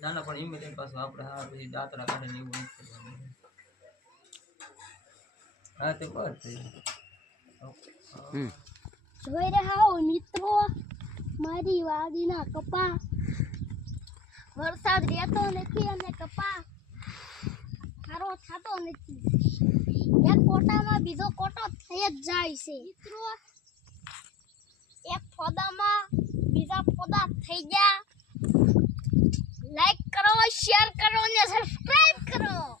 ના ના પણ એમ ટાઈમ પાછું આપણે હા પછી દાંતડા કાઢીને એવું નથી કરવાનું. હા તે બસ થઈ જોઈ રહ્યા હો મિત્રો મારી વાડીના કપા. વરસાદ રહેતો નથી અને કપા સારો થતો નથી. એક કોટામાં બીજો કોટો થઈ જ જાય છે. મિત્રો એક ફોદામાં બીજા ફોદા થઈ ગયા. शेयर करो और सब्सक्राइब करो।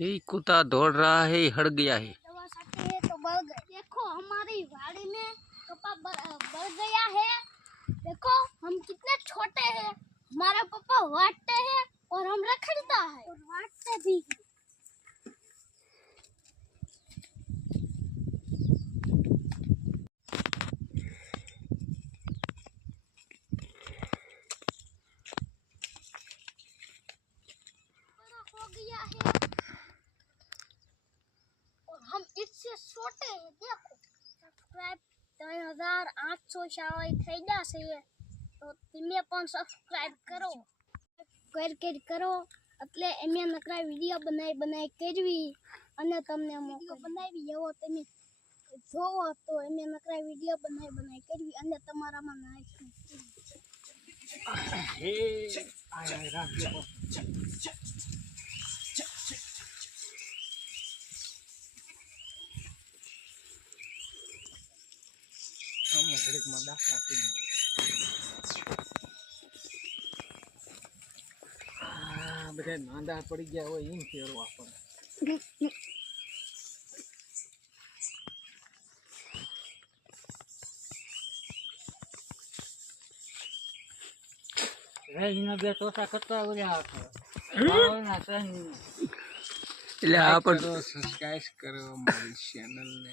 ये कुत्ता दौड़ रहा है हड़ गया है। तो बढ़ तो गया देखो हमारी वाड़ी में पापा बढ़ गया है। देखो हम कितने छोटे हैं। हमारा पापा वाटते हैं और हम रखता है। और वाटते भी है। इससे छोटे हैं देखो સબસ્ક્રાઇબ ત્રણ હજાર આઠસો શાળાએ થઈ જશે તો તમે પણ સબસ્ક્રાઇબ કરો કર કર કરો એટલે એમે નકરા વિડીયો બનાવી બનાવી કરવી અને તમને મોકો બનાવી એવો તમે જોવો તો એમે નકરા વિડીયો બનાવી બનાવી કરવી અને તમારામાં નાખી અમને ઘડીકમાં દાખલા થઈ ગયા બધા માંદા પડી ગયા હોય એમ આપણને વેજના બે ટોટા કરતા ભાવના ત્રણ એટલે આ પણ સબસ્ક્રાઇબ કરો મારી ચેનલને